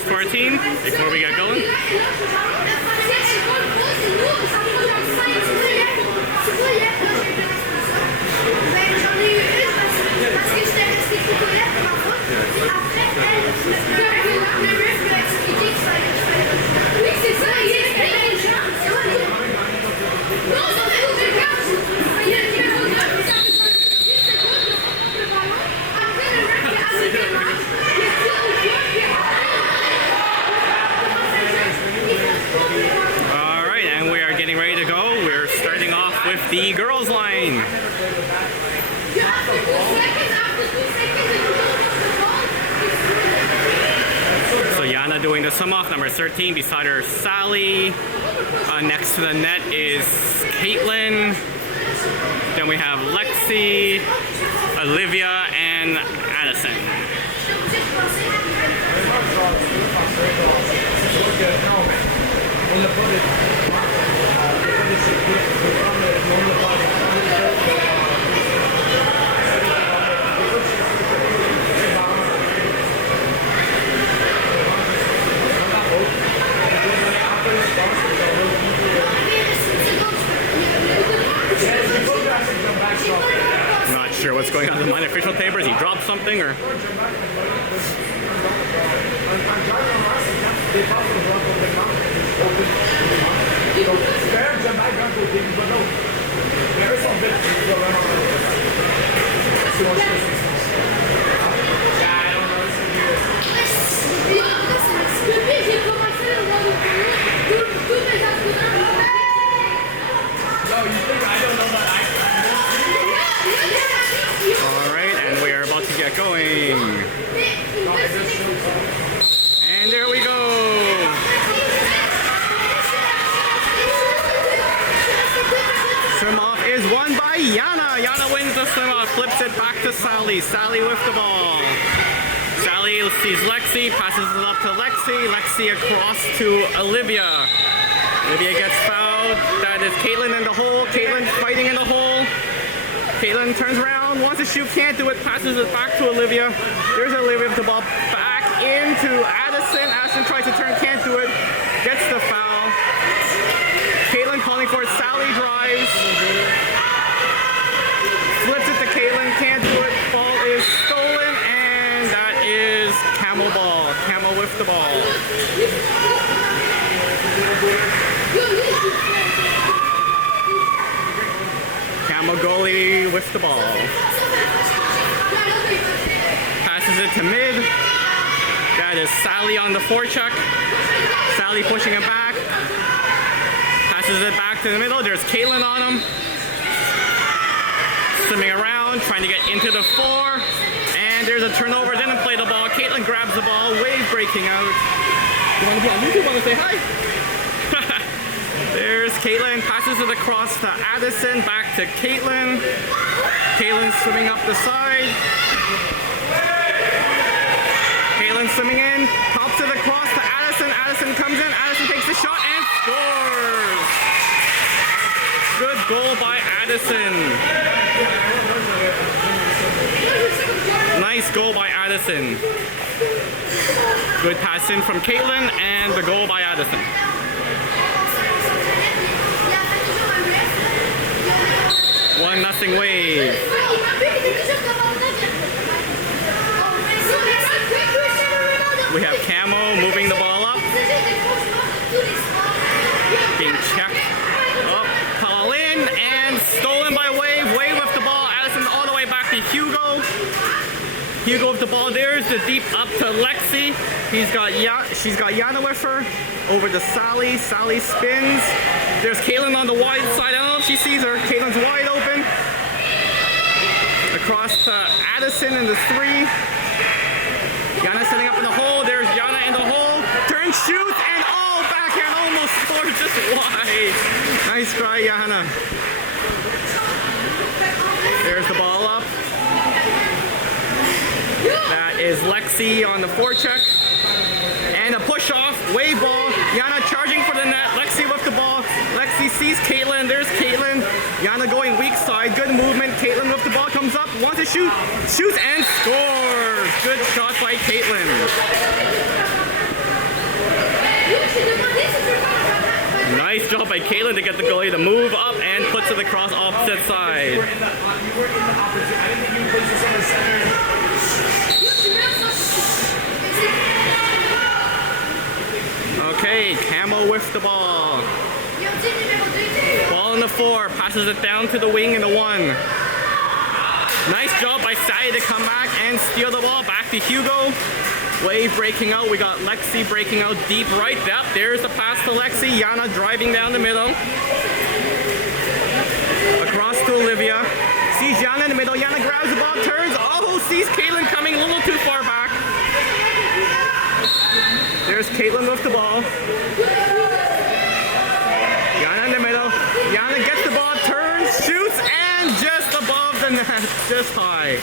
announcements for our team before we get going. Alright, and we are getting ready to go. We're starting off with the girls line. So Yana doing the sum off, number 13, beside her Sally. Next to the net is Caitlin. Then we have Lexi, Olivia, and Addison. I'm not sure what's going on with my official papers. He dropped something or... Alright, and we are about to get going. And there we go. Swim off is won by Yana. Yana wins the swim off, flips it back to Sally. Sally with the ball. Sally sees Lexi, passes it up to Lexi. Lexi across to Olivia. Olivia gets fouled. That is Caitlin in the hole. Caitlin fighting in the hole. Caitlin turns around, wants to shoot, can't do it, passes it back to Olivia. There's Olivia with the ball back into Addison. Addison tries to turn, can't do it, gets the foul. Caitlin calling for it, Sally drives. Flips it to Caitlin, can't do it, ball is stolen, and that is CAMO ball. CAMO with the ball. CAMO goalie with the ball. Passes it to mid. That is Sally on the forecheck. Sally pushing it back. Passes it back to the middle. There's Caitlin on him. Swimming around, trying to get into the four. And there's a turnover. Didn't play the ball. Caitlin grabs the ball. Wave breaking out. You want to be on YouTube? Want to say hi? There's Caitlin, passes it across to Addison, back to Caitlin. Caitlin swimming up the side. Caitlin swimming in, pops it across to Addison. Addison comes in, Addison takes the shot and scores! Good goal by Addison. Nice goal by Addison. Good pass in from Caitlin and the goal by Addison. 1-0 Wave. We have CAMO moving the ball up. Being checked up. Call in and stolen by Wave. Wave with the ball. Addison all the way back to Hugo. Hugo with the ball. There's the deep up to Lexi. She's got Yana with her. Over to Sally. Sally spins. There's Caitlin on the wide side. I don't know if she sees her. Caitlin's wide open. Across to Addison in the three. Yana setting up in the hole. There's Yana in the hole. Turn, shoots, and all backhand almost scored just wide. Nice try, Yana. There's the ball up. That is Lexi on the forecheck. And a push off. Wave ball. Yana charging for the net. Lexi with the ball. Lexi sees Caitlin. There's Caitlin. Yana going weak side. Good movement. Caitlin with the ball comes up. Wants to shoot. Shoots and scores. Good shot by Caitlin. Nice job by Caitlin to get the goalie to move up and puts it across opposite side. Okay, Camo with the ball. Ball in the 4, passes it down to the wing in the 1. Nice job by Sally to come back and steal the ball. Back to Hugo. Wave breaking out. We got Lexi breaking out deep right. Yep, there's the pass to Lexi. Yana driving down the middle. Across to Olivia. Sees Yana in the middle. Yana grabs the ball, turns. Oh, sees Caitlin coming a little too far back. There's Caitlin with the ball. Yana in the middle. Yana gets the ball, turns, shoots, and just above the net. Just high.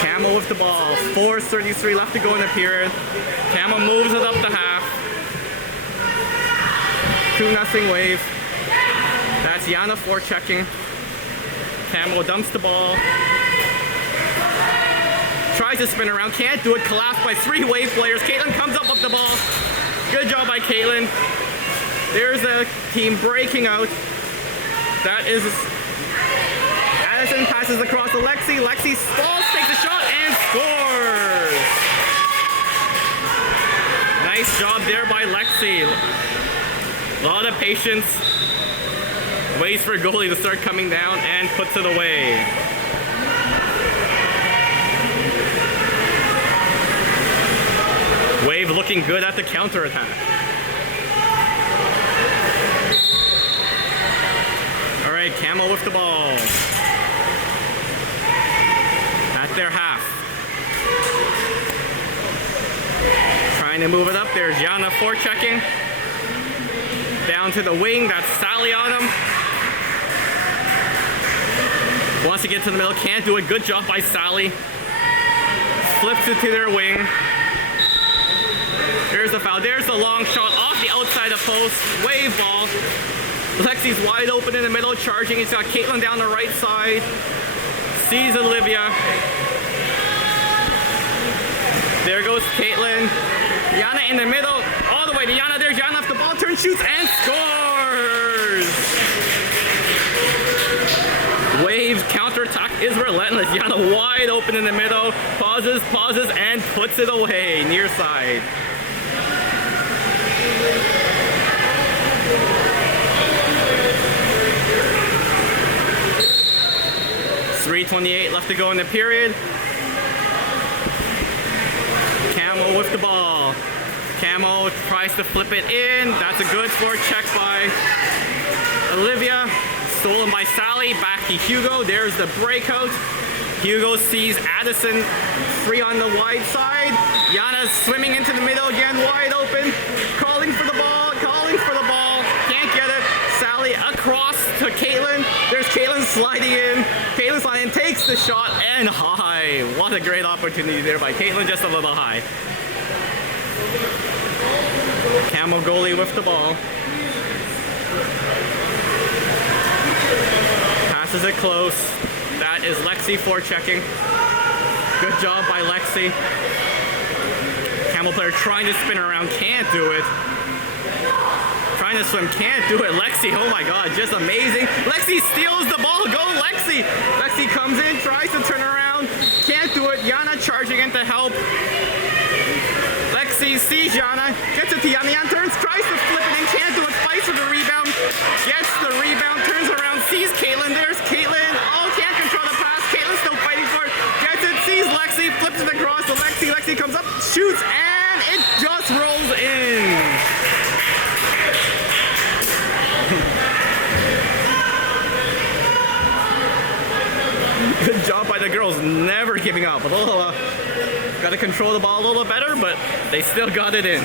Camo with the ball. 4:33 left to go in the period. Camo moves it up to half. 2-0 Wave. That's Yana forechecking. Camo dumps the ball. Tries to spin around, can't do it. Collapsed by 3 Wave players. Caitlin comes up with the ball. Good job by Caitlin. There's the team breaking out. That is Addison passes across to Lexi. Lexi falls, takes a shot, and scores! Nice job there by Lexi. A lot of patience. Waits for goalie to start coming down and puts it away. Wave looking good at the counterattack. All right, Camo with the ball. At their half. Trying to move it up. There's Yana forechecking. Down to the wing. That's Sally on him. Wants to get to the middle. Can't do it. Good job by Sally. Flips it to their wing. There's the foul. There's the long shot off the outside of post. Wave ball. Lexi's wide open in the middle, charging. He's got Caitlin down the right side. Sees Olivia. There goes Caitlin. Yana in the middle. All the way to Yana. There's Yana off the ball. Turns, shoots, and scores! Wave's counterattack is relentless. Yana wide open in the middle. Pauses, and puts it away. Near side. .328 left to go in the period. Camo with the ball. Camo tries to flip it in. That's a good forecheck by Olivia. Stolen by Sally. Back to Hugo. There's the breakout. Hugo sees Addison free on the wide side. Yana's swimming into the middle again, wide open. Calling for the ball. Can't get it. Sally across to Caitlin. There's Caitlin sliding in. Caitlin sliding in, takes the shot, and high. What a great opportunity there by Caitlin, just a little high. Camo goalie with the ball. Passes it close. That is Lexi forechecking. Good job by Lexi. Camo player trying to spin around, can't do it. Trying to swim, can't do it. Lexi, oh my god, just amazing. Lexi steals the ball, go Lexi! Lexi comes in, tries to turn around, can't do it. Yana charging in to help. Lexi sees Yana, gets it to Yana. Yana turns, tries to flip it in, can't do it. Fights for the rebound, gets the rebound, turns around, sees Caitlin. There's Caitlin. Oh, can't control the pass. Caitlin's still fighting for it. Gets it, sees Lexi, flips it across to Lexi. Lexi comes up, shoots, and it just rolls in. Good job by the girls, never giving up. A little, got to control the ball a little better, but they still got it in.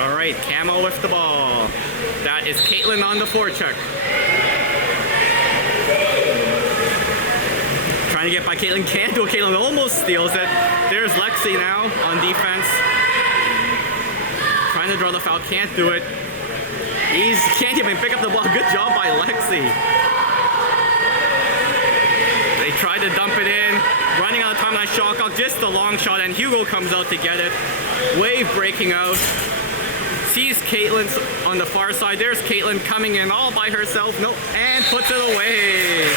All right, Camo with the ball. That is Caitlin on the forecheck. Trying to get by Caitlin, can't do it. Caitlin almost steals it. There's Lexi now on defense. Trying to draw the foul, can't do it. He can't even pick up the ball. Good job by Lexi. to dump it in. Running out of time on that shot clock. Just a long shot, and Hugo comes out to get it. Wave breaking out. Sees Caitlin on the far side. There's Caitlin coming in all by herself. Nope. And puts it away.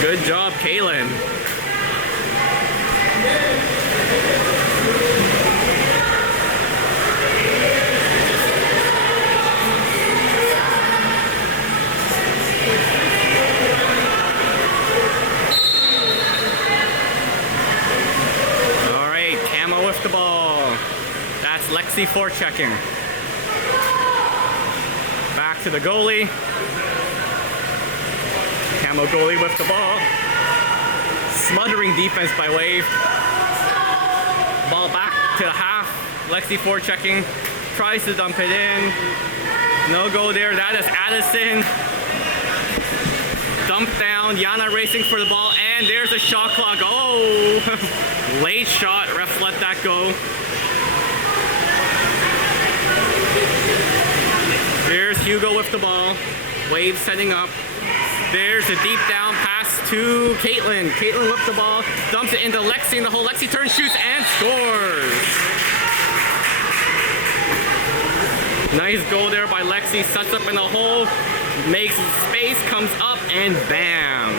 Good job, Caitlin. All right, CAMO with the ball. That's Lexi forechecking. Back to the goalie. CAMO goalie with the ball. Smothering defense by Wave. Ball back to half. Lexi forechecking. Tries to dump it in. No go there. That is Addison. Dump down. Yana racing for the ball. And there's a shot clock. Oh! Late shot. Refs let that go. There's Hugo with the ball. Wave setting up. There's a deep down pass to Caitlin. Caitlin with the ball, dumps it into Lexi in the hole. Lexi turns, shoots, and scores. Nice goal there by Lexi. Sets up in the hole, makes space, comes up, and bam.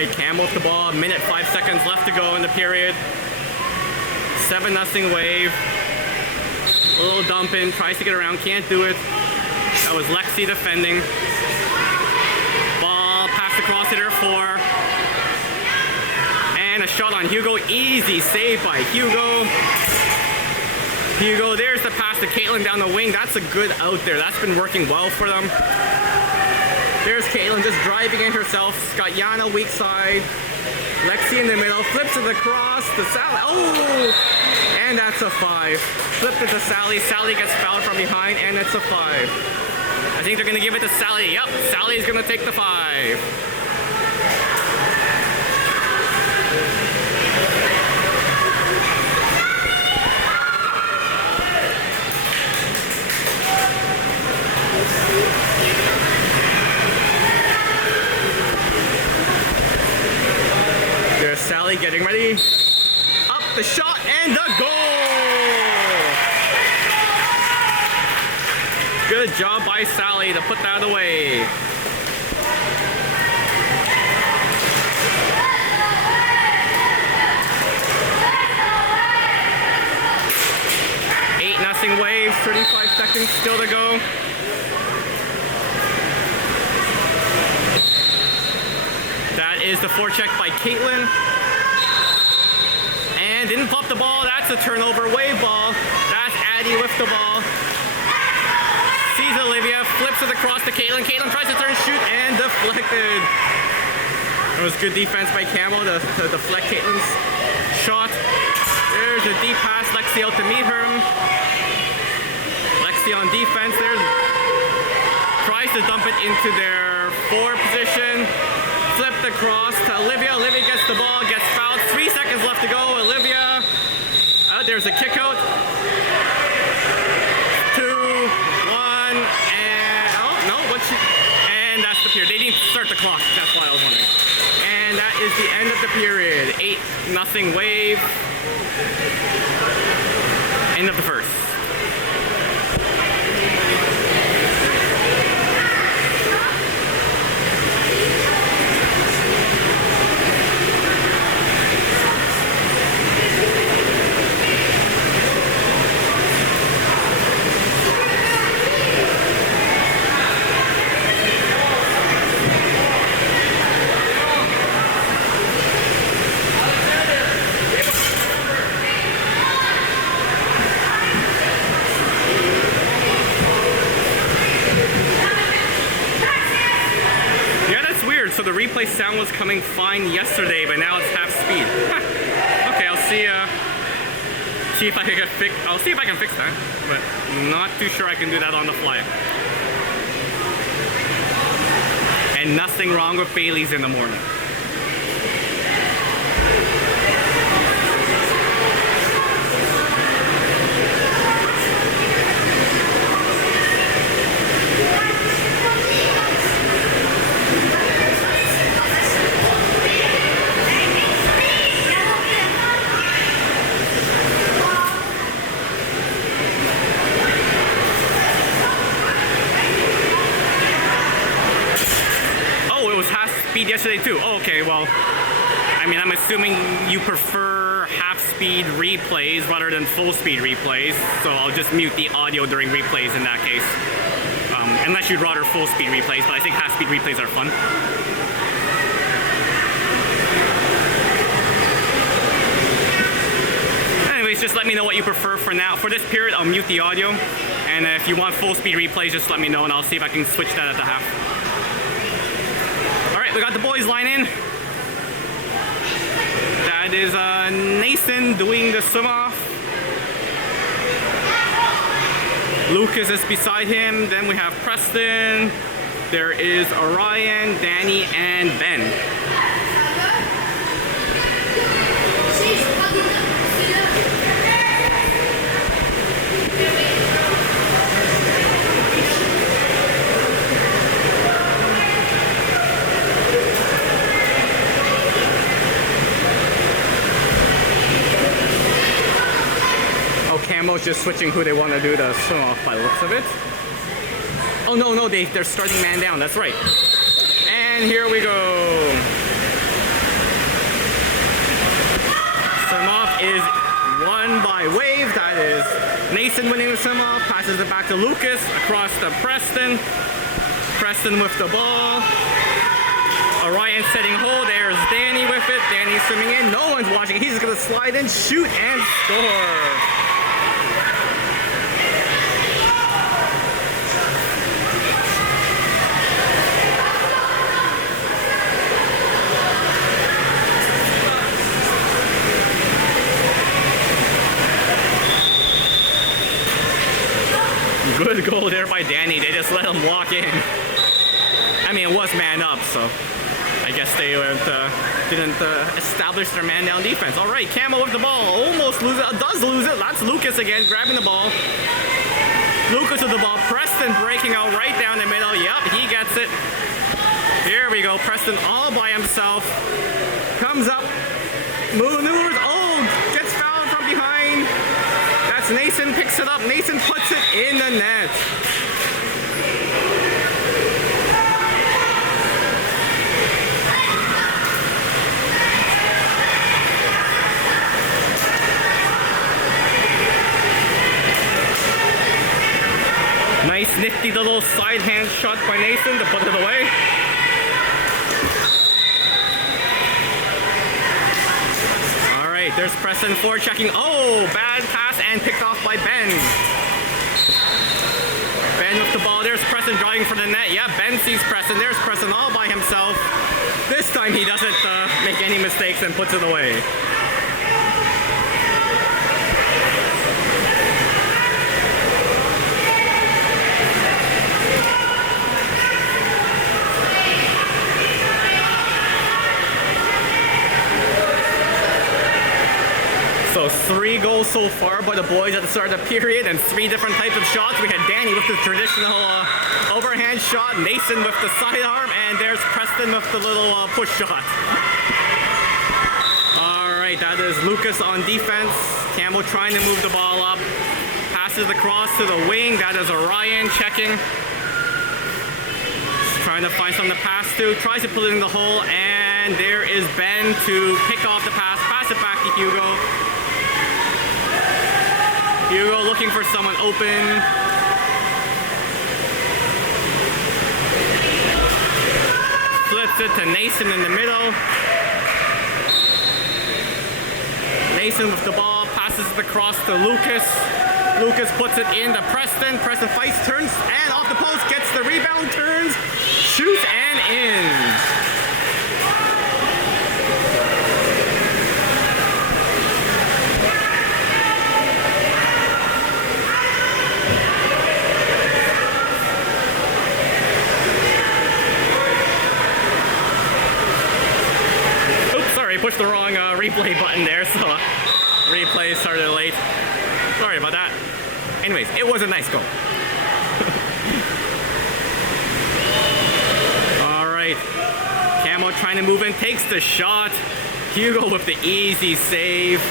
CAMO with the ball, minute 5 seconds left to go in the period. 7-0 Wave. A little dump in, tries to get around, can't do it. That was Lexi defending. Ball passed across to their 4. And a shot on Hugo, easy save by Hugo. Hugo, there's the pass to Caitlin down the wing. That's a good out there, that's been working well for them. There's Caitlin just driving in herself. She's got Yana weak side. Lexi in the middle. Flips it across to Sally. Oh! And that's a 5. Flipped it to Sally. Sally gets fouled from behind, and it's a 5. I think they're going to give it to Sally. Yep, Sally's going to take the 5. Sally getting ready. Up the shot and the goal! Good job by Sally to put that away. Nothing Wave, 35 seconds still to go. That is the forecheck by Caitlin. And didn't flop the ball. That's a turnover. Wave ball. That's Addie with the ball. Sees Olivia. Flips it across to Caitlin. Caitlin tries to turn, shoot, and deflected. That was good defense by CAMO to deflect Caitlin's shot. There's a deep pass. Lexi out to meet her. Lexi on defense. Tries to dump it into their 4 position. Flipped across to Olivia. Olivia gets the ball, gets fouled. 3 seconds left to go. Olivia. There's a kick out. 2, 1, and oh no, and that's the period. They didn't start the clock. That's why I was wondering. And that is the end of the period. 8-0 Wave. End of the first. So the replay sound was coming fine yesterday, but now it's half speed. Okay, I'll see if I can fix. I'll see if I can fix that, but not too sure I can do that on the fly. And nothing wrong with Bailey's in the morning. speed yesterday too. Oh, okay, well, I mean, I'm assuming you prefer half-speed replays rather than full-speed replays, so I'll just mute the audio during replays in that case. Unless you'd rather full-speed replays, but I think half-speed replays are fun. Anyways, just let me know what you prefer for now. For this period, I'll mute the audio, and if you want full-speed replays, just let me know, and I'll see if I can switch that at the half. All right, we got the boys line in. That is Nathan doing the swim-off. Lucas is beside him. Then we have Preston. There is Orion, Danny, and Ben. CAMO's just switching who they want to do the swim off by the looks of it. Oh no, they're starting man down, that's right. And here we go. Swim off is won by Wave. That is Nathan winning the swim off, passes it back to Lucas, across to Preston. Preston with the ball. Orion setting hold, there's Danny with it. Danny's swimming in, no one's watching. He's just gonna slide in, shoot, and score. Good goal there by Danny. They just let him walk in. I mean, it was man up, so I guess they didn't establish their man down defense. All right, CAMO with the ball. Almost lose it. Does lose it. That's Lucas again, grabbing the ball. Lucas with the ball. Preston breaking out right down the middle. Yep, he gets it. Here we go. Preston all by himself. Comes up. Maneuvers. Oh, gets fouled from behind. That's Nathan, picks it up. Nathan puts it in the net. Nice nifty little side hand shot by Nathan to put it away. Alright, there's Preston forechecking. Oh, bad pass and picked off by Ben. Ben with the ball. There's Preston driving for the net. Yeah, Ben sees Preston. There's Preston all by himself. This time he doesn't make any mistakes and puts it away. So 3 goals so far by the boys at the start of the period, and 3 different types of shots. We had Danny with the traditional overhand shot, Nathan with the sidearm, and there's Preston with the little push shot. Alright, that is Lucas on defense. CAMO trying to move the ball up. Passes across to the wing. That is Orion checking. Trying to find something to pass to. Tries to put it in the hole, and there is Ben to pick off the pass. Pass it back to Hugo. Hugo looking for someone open. Flips it to Nathan in the middle. Nathan with the ball, passes it across to Lucas. Lucas puts it into Preston. Preston fights, turns, and off the post, gets the rebound, turns, shoots, and in. Pushed the wrong replay button there, so replay started late. Sorry about that. Anyways, it was a nice goal. Alright. CAMO trying to move in, takes the shot. Hugo with the easy save.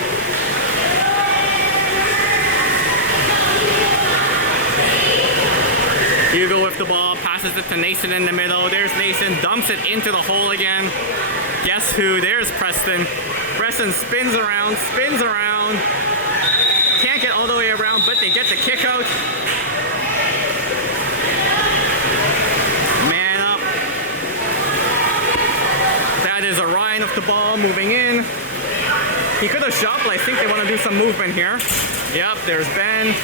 Hugo with the ball, passes passes it to Nathan in the middle. There's Nathan, dumps it into the hole again. Guess who? There's Preston. Preston spins around, can't get all the way around, but they get the kick out. Man up. That is Orion with the ball moving in. He could have shot, but I think they want to do some movement here. Yep, there's Ben.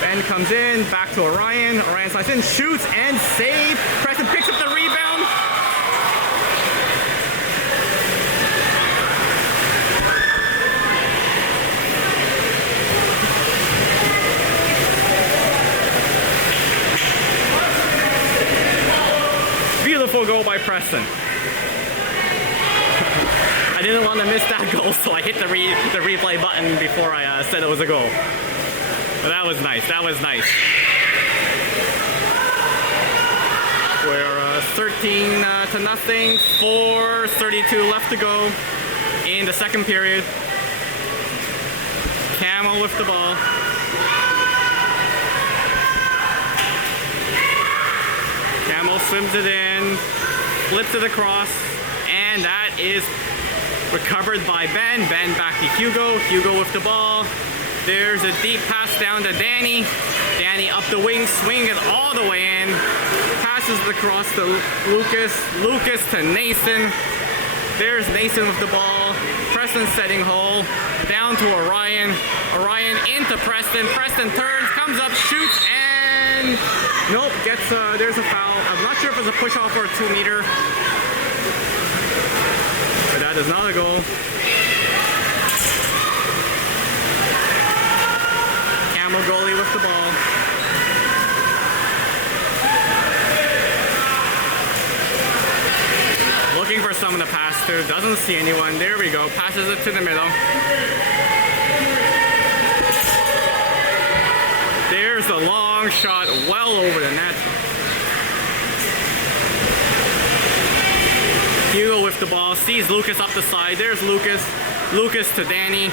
Ben comes in, back to Orion. Orion slides in, shoots and save. Preston picks up the rebound. Beautiful goal by Preston. I didn't want to miss that goal, so I hit the replay button before I said it was a goal. But that was nice. That was nice. We're 13 to nothing. 4:32 left to go in the second period. CAMO with the ball. CAMO swims it in, flips it across, and that is recovered by Ben. Ben back to Hugo. Hugo with the ball. There's a deep pass down to Danny. Danny up the wing, swing it all the way in. Passes it across to Lucas. Lucas to Nathan. There's Nathan with the ball. Preston setting hole. Down to Orion. Orion into Preston. Preston turns, comes up, shoots, and nope, gets there's a foul. I'm not sure if it's a push off or a 2 meter. But that is not a goal. CAMO goalie with the ball. Looking for someone to pass to. Doesn't see anyone. There we go. Passes it to the middle. There's a long shot well over the net. Hugo with the ball. Sees Lucas up the side. There's Lucas. Lucas to Danny.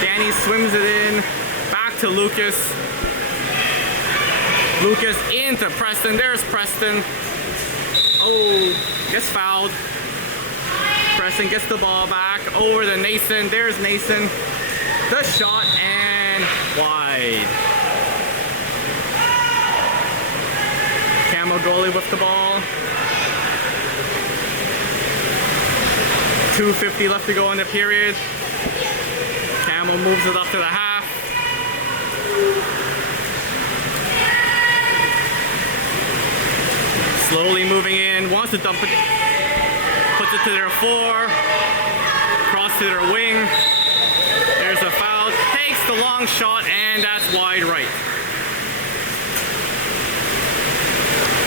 Danny swims it in. Back to Lucas. Lucas into Preston. There's Preston. Oh, gets fouled. Preston gets the ball back over to Nathan. There's Nathan. The shot and wide. CAMO goalie with the ball. 2:50 left to go in the period. CAMO moves it up to the half. Slowly moving in, wants to dump it, puts it to their floor, cross to their wing. There's a foul, takes the long shot, and that's wide right.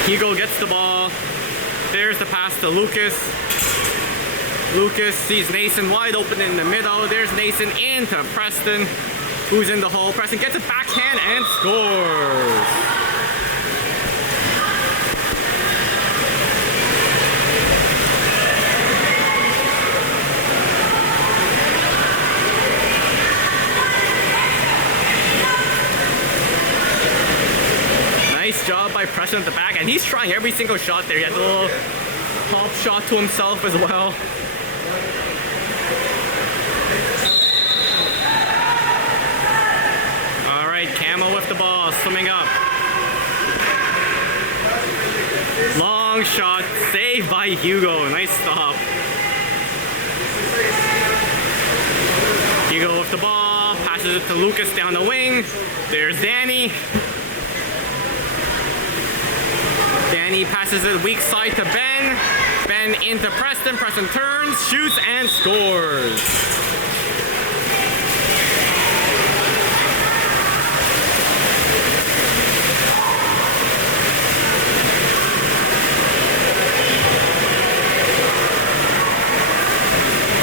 Hugo gets the ball. There's the pass to Lucas. Lucas sees Nathan wide open in the middle. There's Nathan into Preston, who's in the hole. Preston gets it backhand and scores. Nice job by Preston at the back, and he's trying every single shot there. He has a little pop shot to himself as well. Alright, CAMO with the ball, swimming up. Long shot, saved by Hugo. Nice stop. Hugo with the ball, passes it to Lucas down the wing. There's Danny. Danny passes it weak side to Ben. Ben into Preston. Preston turns, shoots, and scores.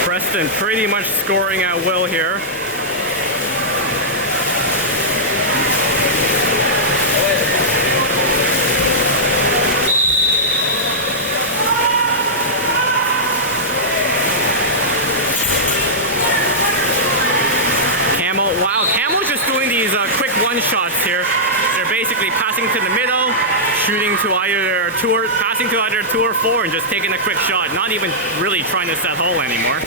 Preston pretty much scoring at will here. Wow, CAMO's just doing these quick one shots here. They're basically passing to the middle, shooting to to either 2 or 4 and just taking a quick shot, not even really trying to set hole anymore.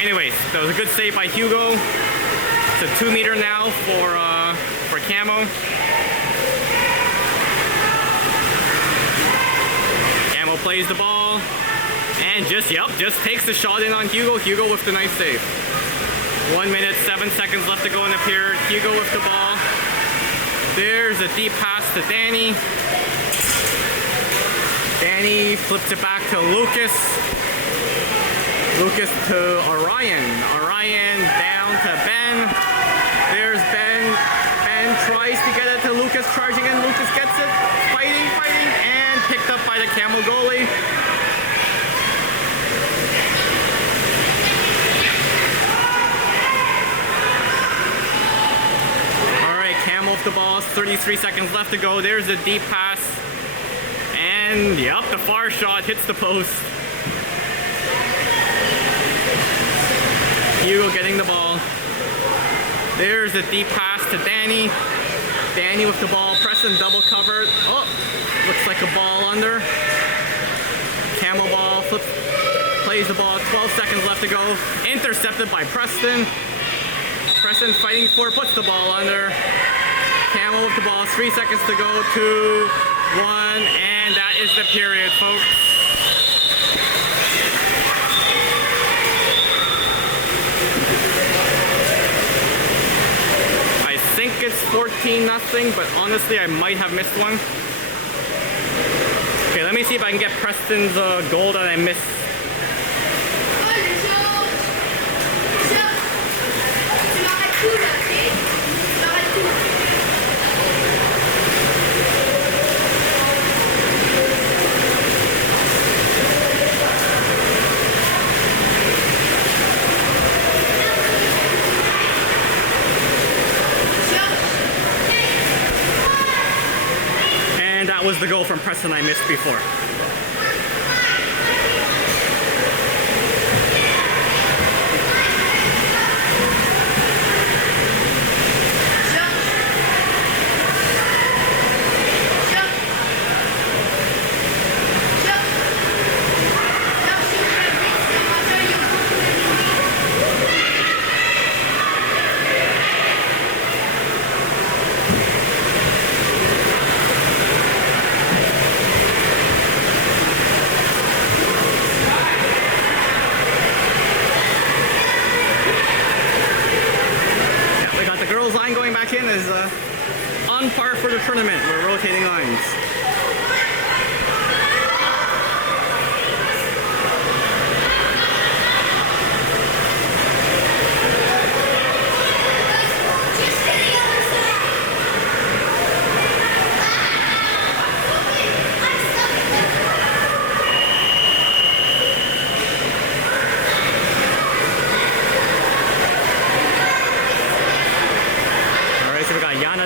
Anyways, that was a good save by Hugo. It's a 2 meter now for CAMO. CAMO plays the ball and just takes the shot in on Hugo. Hugo with the nice save. 1 minute, 7 seconds left to go in the period. Hugo with the ball. There's a deep pass to Danny. Danny flips it back to Lucas. Lucas to Orion. Orion down to Ben. There's Ben. Ben tries to get it to Lucas, charging in. Lucas gets it. Fighting, and picked up by the CAMO goalie. Alright, CAMO with the ball. 33 seconds left to go. There's a deep pass. And yep, the far shot hits the post. Hugo getting the ball. There's a deep pass to Danny. Danny with the ball. Preston double covered. Oh, looks like a ball under. CAMO ball. Flips, plays the ball. 12 seconds left to go. Intercepted by Preston. Preston fighting for it. Puts the ball under. CAMO with the ball. 3 seconds to go. 2, 1, and that is the period, folks. I think it's 14-0, but honestly, I might have missed one. Okay, let me see if I can get Preston's goal that I missed. That was the goal from Preston I missed before. Line going back in is on par for the tournament. We're rotating lines.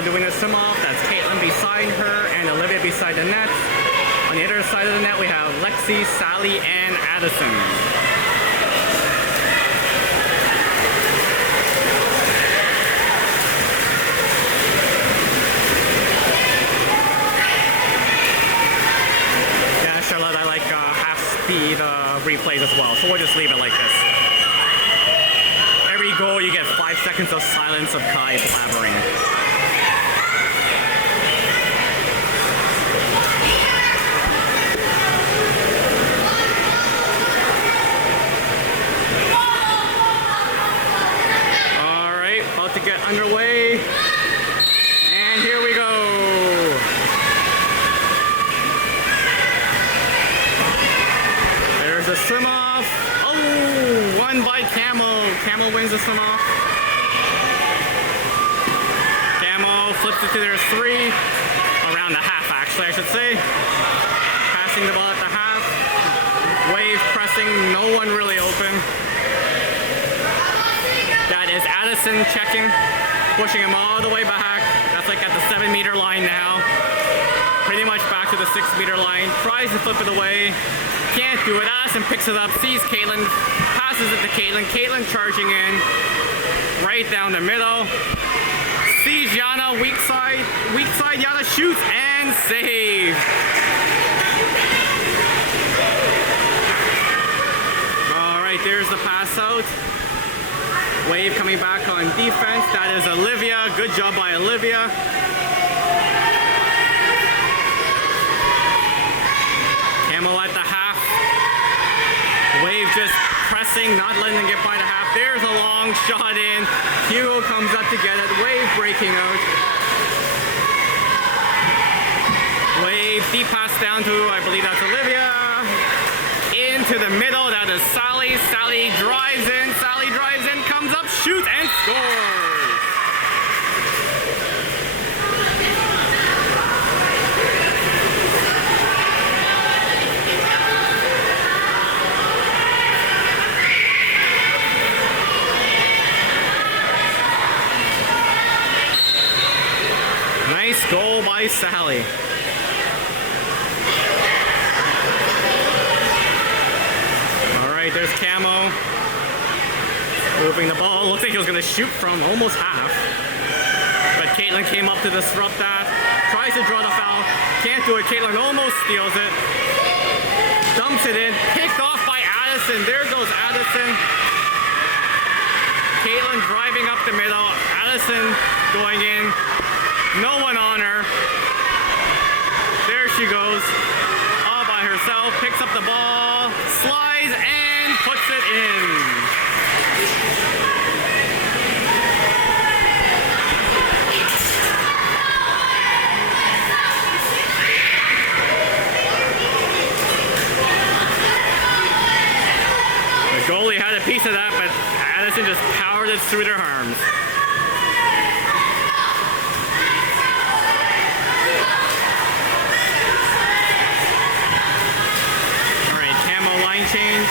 Doing a sim-off, that's Caitlin beside her and Olivia beside the net. On the other side of the net we have Lexi, Sally, and Addison. Yeah, Charlotte, I like half-speed replays as well, so we'll just leave it like this. Every goal you get 5 seconds of silence of Kai blabbering. Get underway, and here we go. There's a swim-off. Oh, won by CAMO. CAMO wins the swim-off. CAMO flips it to their 3, around the half actually I should say. Passing the ball at the half. Wave pressing, no one really open. That is Addison checking, pushing him all the way back. That's like at the 7 meter line now. Pretty much back to the 6 meter line. Tries to flip it away. Can't do it. Addison picks it up, sees Caitlin, passes it to Caitlin. Caitlin charging in, right down the middle. Sees Yana, weak side. Yana shoots and saves. There's the pass out. Wave coming back on defense. That is Olivia. Good job by Olivia. Camo at the half. Wave just pressing, not letting them get by the half. There's a long shot in. Hugo comes up to get it. Wave breaking out. Wave deep pass down to, I believe that's Olivia. Into the middle, that is Sally. Sally drives in, comes up, shoots, and scores! Nice goal by Sally. There's Camo. Moving the ball. Looks like he was going to shoot from almost half. But Caitlin came up to disrupt that. Tries to draw the foul. Can't do it. Caitlin almost steals it. Dumps it in. Picked off by Addison. There goes Addison. Caitlin driving up the middle. Addison going in. No one on her. There she goes. All by herself. Picks up the ball. Slides and puts it in. The goalie had a piece of that, but Addison just powered it through their arms. All right, Camo line change.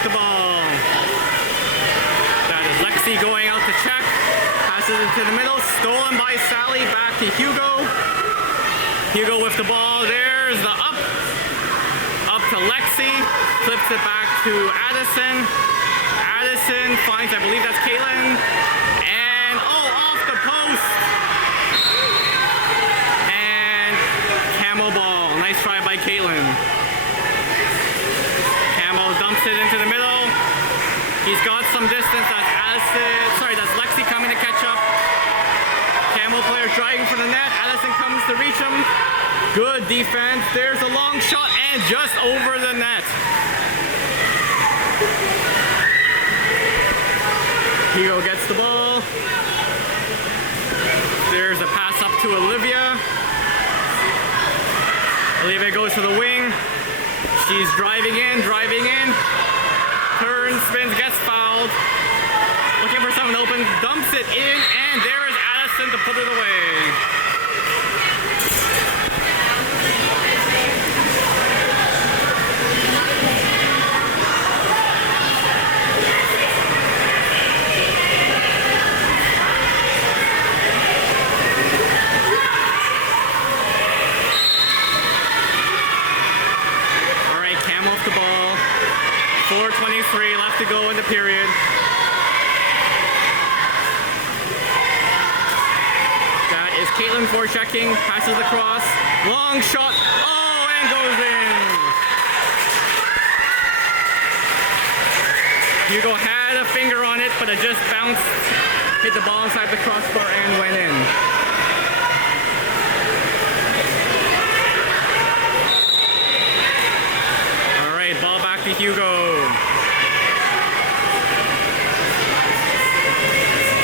The ball. That is Lexi going out to check. Passes it to the middle. Stolen by Sally. Back to Hugo. Hugo with the ball. There's the up. Up to Lexi. Flips it back to Addison. Addison finds, I believe that's Caitlin. And, oh, off the post. And Camo ball. Nice try by Caitlin. Dumps it into the middle. He's got some distance. That's Addison. Sorry, that's Lexi coming to catch up. Camo player driving for the net. Addison comes to reach him. Good defense. There's a long shot and just over the net. Hugo gets the ball. There's a pass up to Olivia. Olivia goes to the wing. She's driving in, turns, spins, gets fouled. Looking for someone open, dumps it in, and there is Addison to put it away. The ball. 4:23 left to go in the period. That is Caitlin forechecking, passes across, long shot, oh, and goes in. Hugo had a finger on it, but it just bounced, hit the ball inside the crossbar and went in. Ball back to Hugo.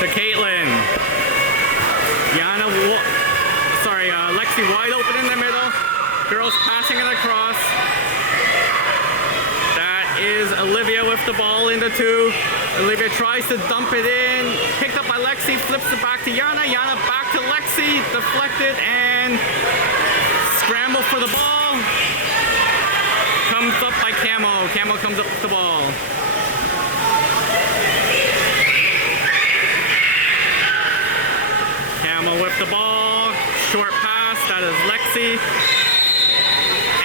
To Caitlin. Lexi wide open in the middle. Girls passing it across. That is Olivia with the ball in the two. Olivia tries to dump it in. Picked up by Lexi, flips it back to Yana. Yana back to Lexi, deflected and scramble for the ball. Comes up by Camo. Camo comes up with the ball. Camo with the ball. Short pass. That is Lexi.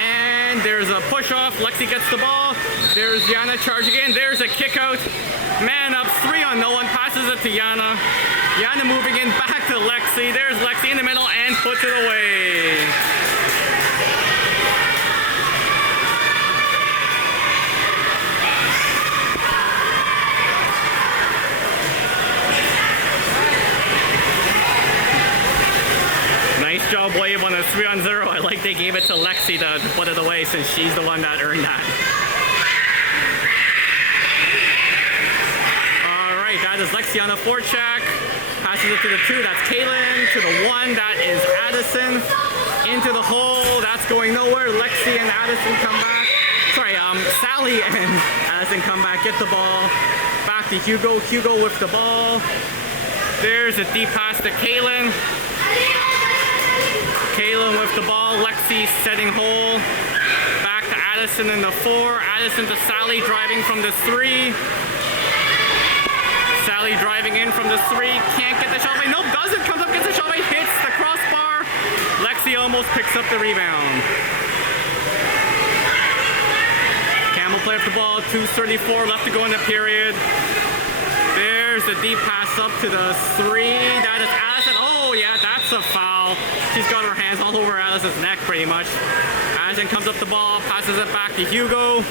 And there's a push off. Lexi gets the ball. There's Yana charging in. There's a kick out. Man up. 3 on no one. Passes it to Yana. Yana moving in back to Lexi. There's Lexi in the middle and puts it away. job wave on a 3-on-0. I like they gave it to Lexi to put it away since she's the one that earned that. Alright, that is Lexi on the forecheck. Passes it to the 2, that's Kaylin. To the 1, that is Addison. Into the hole, that's going nowhere. Lexi and Addison come back. Sorry, Sally and Addison come back, get the ball. Back to Hugo. Hugo with the ball. There's a deep pass to Kaylin. Kaylin with the ball. Lexi setting hole. Back to Addison in the 4. Addison to Sally driving from the 3. Sally driving in from the 3. Can't get the shot away. Nope, doesn't. Comes up, gets the shot away. Hits the crossbar. Lexi almost picks up the rebound. CAMO play up the ball. 2:34 left to go in the period. There's the deep pass up to the 3. That is Addison. Oh, yeah, that's a foul. She's got her hands all over Addison's neck, pretty much. Addison comes up the ball, passes it back to Hugo.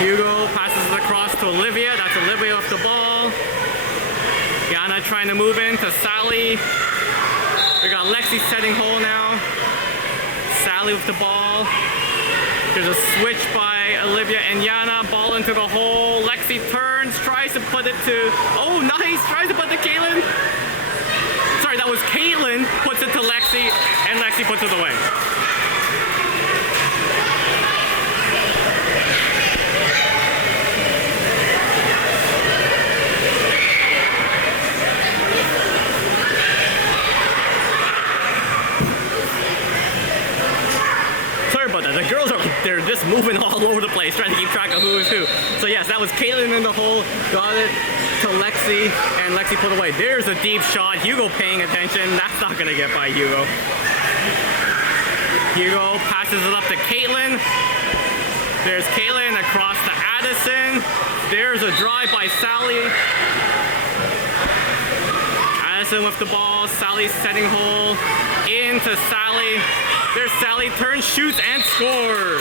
Hugo passes it across to Olivia. That's Olivia with the ball. Yana trying to move in to Sally. We got Lexi setting hole now. Sally with the ball. There's a switch by Olivia and Yana. Ball into the hole. Lexi turns, tries to put it to... Oh, nice! Tries to put it to Kaylin. Sorry, that was Kaylin. Puts it to Lexi, and Lexi puts it away. The girls are they're just moving all over the place, trying to keep track of who is who. So yes, that was Kaylin in the hole, got it to Lexi, and Lexi put away. There's a deep shot. Hugo paying attention. That's not gonna get by Hugo. Hugo passes it up to Caitlin. There's Kaylin across to Addison. There's a drive by Sally. Addison with the ball. Sally's setting hole into Sally. There's Sally, turns, shoots, and scores.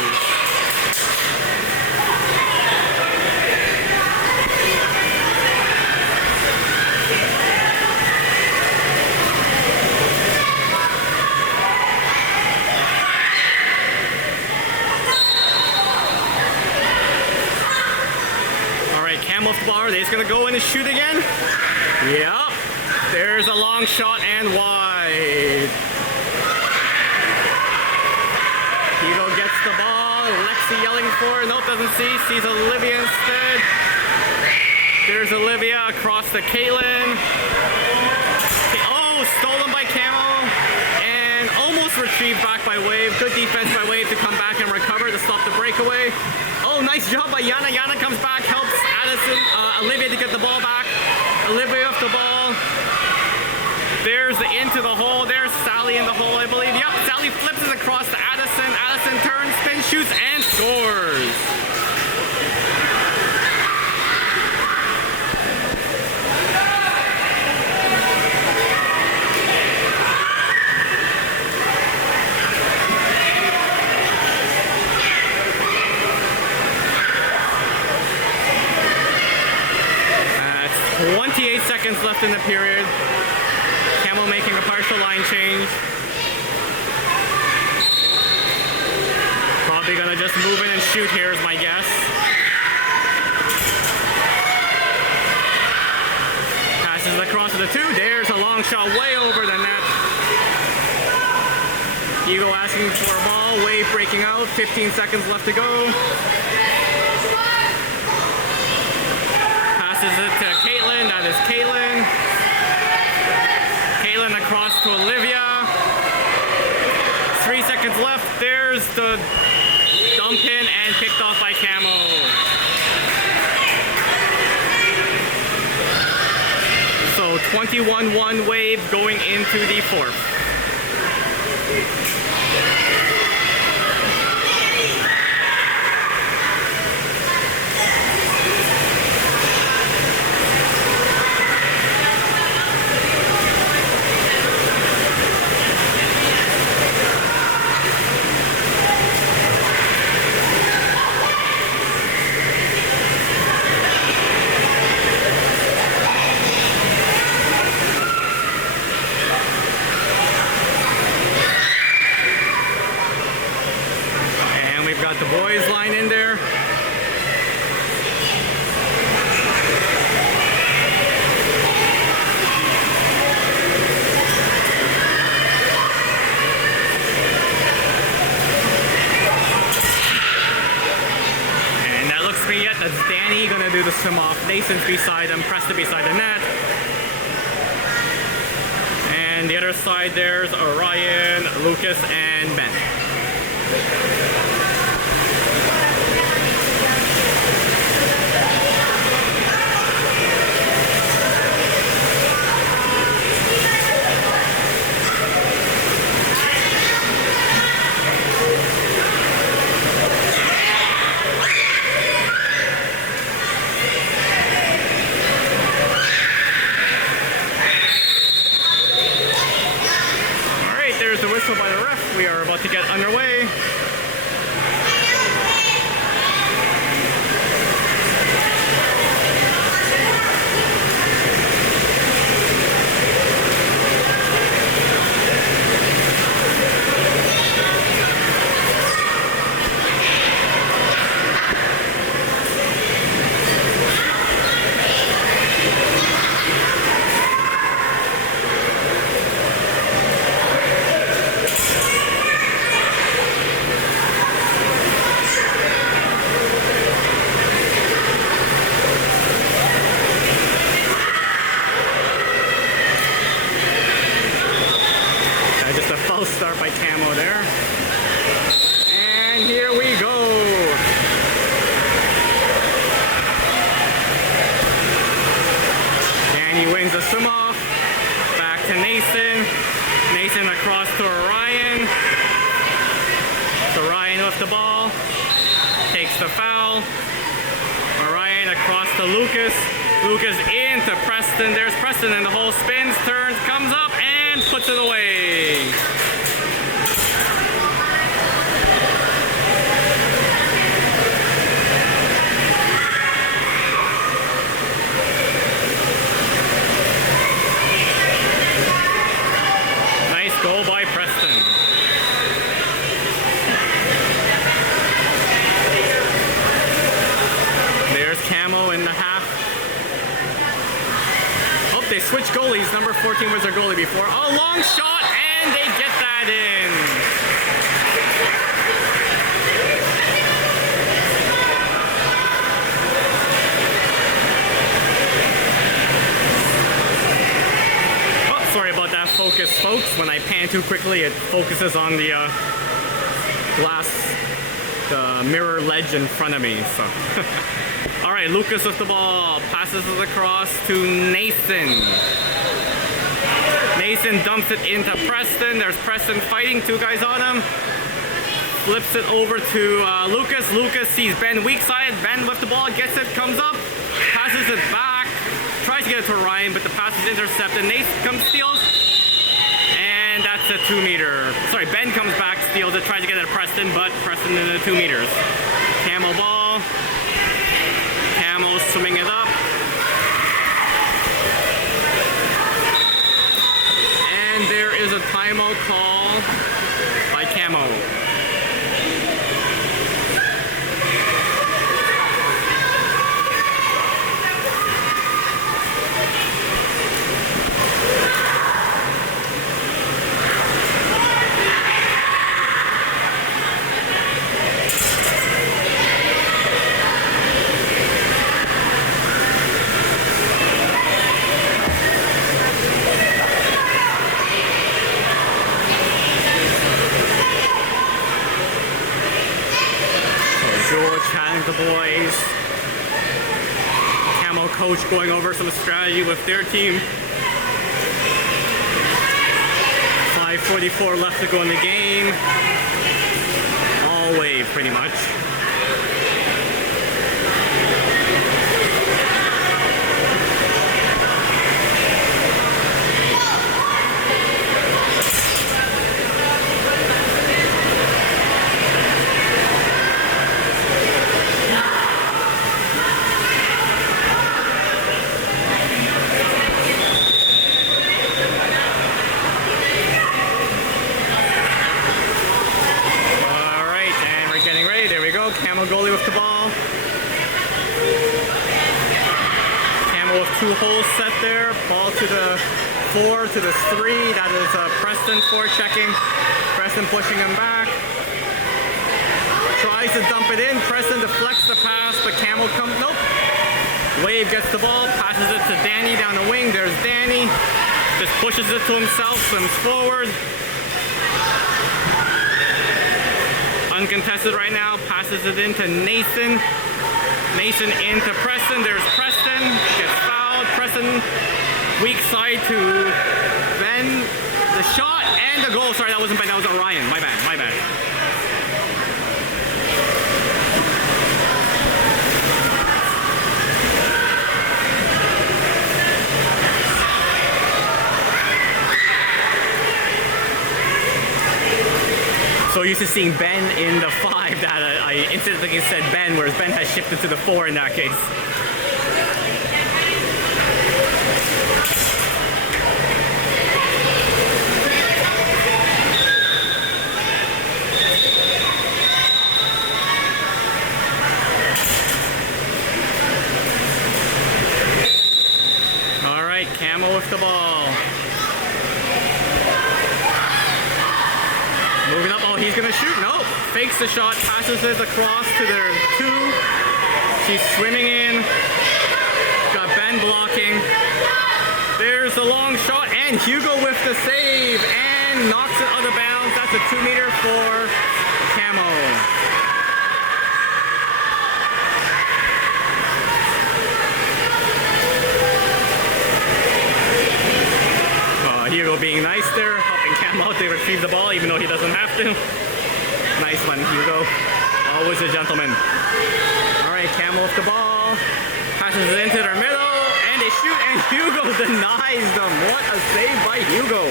All right, CAMO with the ball. Are they just gonna go in and shoot again? Yep. There's a long shot and wide. Hugo gets the ball. Lexi yelling for it. Nope, doesn't see. Sees Olivia instead. There's Olivia across to Caitlin. Oh, stolen by CAMO. And almost retrieved back by Wave. Good defense by Wave to come back and recover to stop the breakaway. Oh, nice job by Yana. Yana comes back, helps Addison, Olivia to get the ball back. Olivia off the ball. There's the into the hole. There's Sally in the hole, I believe. Yep, Sally flips it across to Addison. Addison turns, spins, shoots, and scores. That's 28 seconds left in the period. CAMO making a partial line change. Probably gonna just move in and shoot here is my guess. Passes across to the 2. There's a long shot way over the net. Hugo asking for a ball. Wave breaking out. 15 seconds left to go. Passes it to Caitlin. That is Caitlin. Caitlin across to Olivia. 3 seconds left. There's the dump in and picked off by CAMO. So 21-1 Wave going into the 4th. Boys line in there. And that looks to me yet. That's Danny gonna do the swim off. Nathan's beside him, Preston beside the net. And the other side there's Orion, Lucas, and Ben. There's the whistle by the ref. We are about to get underway. Just a false start by CAMO there. And here we go. Danny wins the swim off. Back to Nathan. Nathan across to Orion. So Orion with the ball. Takes the foul. Orion across to Lucas. Lucas into Preston. There's Preston and the hole spins, turns, comes up, and puts it away. Nice goal by Preston. There's CAMO in the half. Oh, they switched goalies. Number 14 was their goalie before. Oh, long shot, and they get that in. Oh, sorry about that focus, folks. When I pan too quickly, it focuses on the glass, the mirror ledge in front of me. So. All right, Lucas with the ball, passes it across to Nathan. Nathan dumps it into Preston. There's Preston fighting, two guys on him. Flips it over to Lucas. Lucas sees Ben weak side. Ben with the ball, gets it, comes up, passes it back, tries to get it to Ryan, but the pass is intercepted. Nathan comes, steals, and that's a 2 meter. Sorry, Ben comes back, steals it, tries to get it to Preston, but Preston in the 2 meters. CAMO ball. CAMO swimming it up. And there is a timeout call by CAMO. Chatting the boys. CAMO coach going over some strategy with their team. 5:44 left to go in the game. All wave pretty much. 2 holes set there. Ball to the 4, to the 3. That is Preston forechecking. Preston pushing him back. Tries to dump it in. Preston deflects the pass, but CAMO comes. Nope. Wave gets the ball, passes it to Danny down the wing. There's Danny. Just pushes it to himself, swims forward. Uncontested right now. Passes it into Nathan. Nathan into Preston. There's Preston. Gets fouled. Preston, weak side to Ben. The shot and the goal. Sorry, that wasn't Ben. That was Orion. My bad. My bad. So used to seeing Ben in the 5 that I instantly said Ben, whereas Ben has shifted to the 4 in that case. All right, CAMO with the ball. Moving up, oh, he's gonna shoot. Nope. Fakes the shot, passes it across to their 2. She's swimming in. Got Ben blocking. There's the long shot, and Hugo with the save, and knocks it out of bounds. That's a 2-meter for CAMO. Hugo being nice there, helping CAMO out to retrieve the ball, even though he doesn't have to. Nice one, Hugo. Always a gentleman. All right, CAMO with the ball. Passes it into their middle, and they shoot, and Hugo denies them. What a save by Hugo.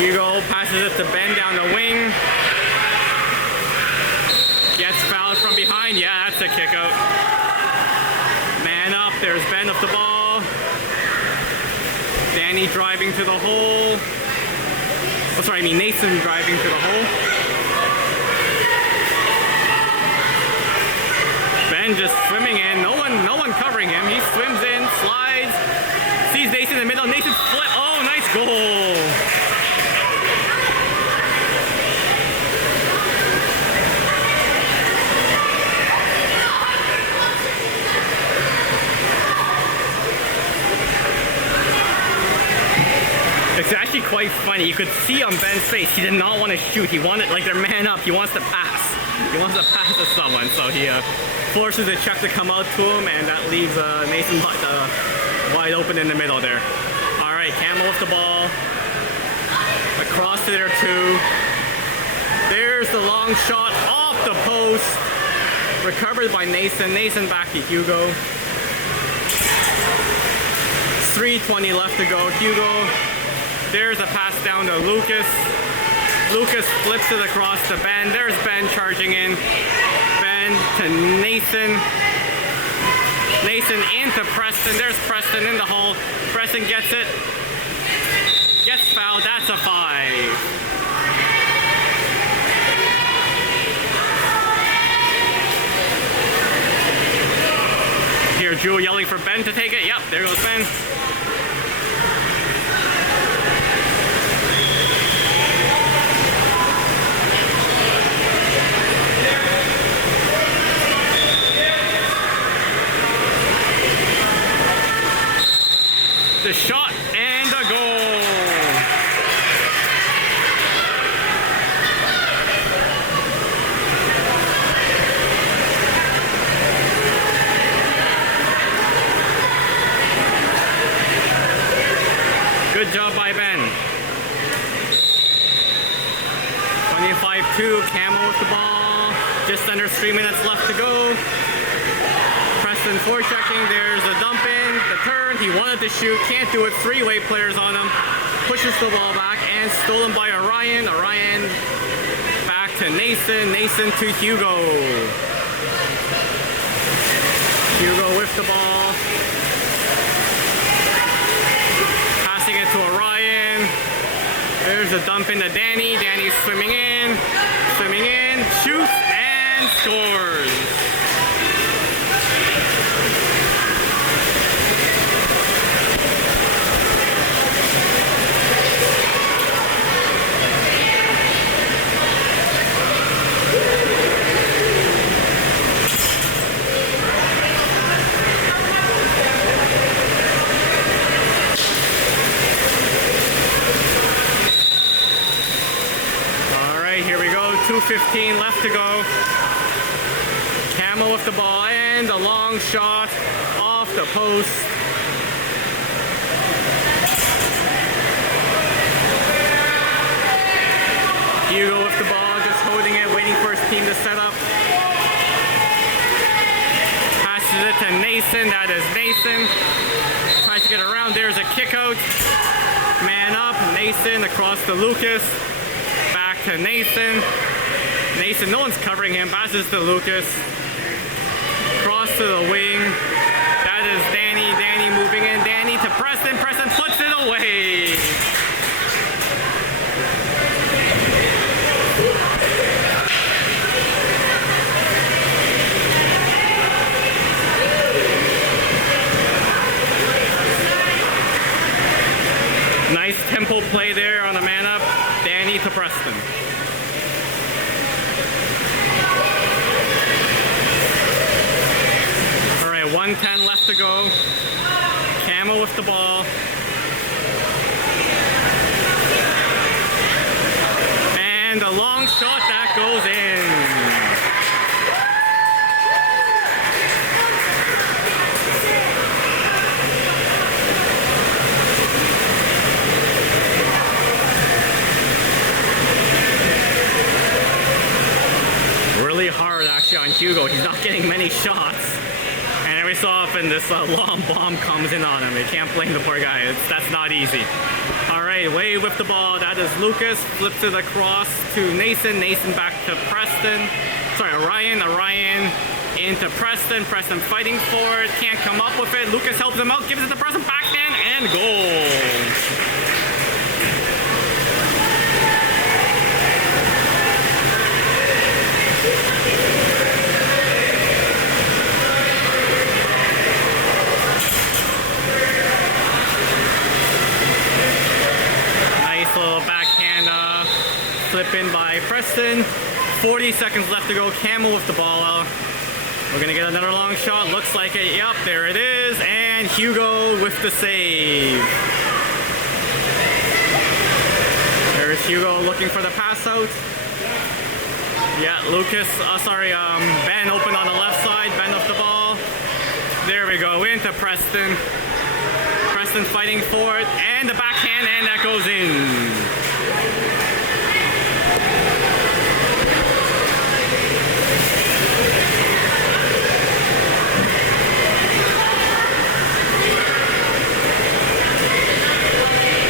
Hugo passes it to Ben down the wing. Gets fouled from behind. Yeah, that's a kick out. Man up, there's Ben with the ball. Danny driving to the hole. Oh, sorry, I mean Nathan driving to the hole. Ben just swimming in. No one covering him. He swims in, slides, sees Nathan in the middle. Nathan flip. Oh, nice goal. It's actually quite funny. You could see on Ben's face, he did not want to shoot. He wanted, like, they're man up. He wants to pass. He wants to pass to someone. So he forces the chuck to come out to him, and that leaves Nathan wide open in the middle there. All right, CAMO with the ball. Across to their 2. There's the long shot off the post. Recovered by Nathan. Nathan back to Hugo. 3:20 left to go. Hugo. There's a pass down to Lucas. Lucas flips it across to Ben. There's Ben charging in. Ben to Nathan. Nathan into Preston. There's Preston in the hole. Preston gets it. Gets fouled. That's a 5. Here, Drew yelling for Ben to take it. Yep, there goes Ben. The shot and a goal. Good job by Ben. 25-2, CAMO with the ball. Just under 3 minutes left to go. Preston forechecking. There's a dump in, the turn. He wanted to shoot, can't do it. 3-way players on him. Pushes the ball back and stolen by Orion. Orion back to Nathan. Nathan to Hugo. Hugo with the ball. Passing it to Orion. There's a dump into Danny. Danny's swimming in, shoots and scores. 2:15 left to go. CAMO with the ball and a long shot off the post. Hugo with the ball, just holding it, waiting for his team to set up. Passes it to Nason, that is Nason. Tries to get around, there's a kick out. Man up, Nason across to Lucas. Back to Nathan. Nason, no one's covering him, passes to Lucas. Cross to the wing. That is Danny. Danny moving in. Danny to Preston. Preston puts it away. Nice tempo play there on the man up. Danny to Preston. All right, 1:10 left to go. CAMO with the ball. And a long shot that goes in. Really hard actually on Hugo. He's not getting many shots. And every so often this long bomb comes in on him. You can't blame the poor guy. That's not easy. All right, Wade with the ball. That is Lucas. Flips it across to Nason. Nason back to Preston. Sorry, Orion. Orion into Preston. Preston fighting for it. Can't come up with it. Lucas helps him out. Gives it to Preston. Backhand and goal. Flip in by Preston. 40 seconds left to go. CAMO with the ball. We're gonna get another long shot. Looks like it. Yep, there it is. And Hugo with the save. There's Hugo looking for the pass out. Yeah, Lucas, Ben open on the left side. Ben with the ball. There we go, into Preston. Preston fighting for it. And the backhand, and that goes in.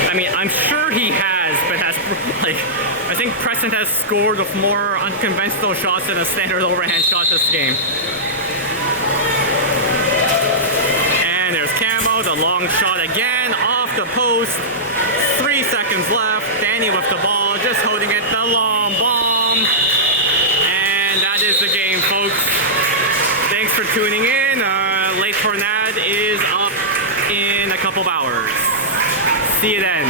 I mean, I'm sure he has, but I think Preston has scored with more unconventional shots than a standard overhand shot this game. And there's CAMO, the long shot again, off the post. 3 seconds left. Danny with the ball, just holding it, the long bomb. And that is the game, folks. Thanks for tuning in. Late Tornad is up in a couple of hours. See you then.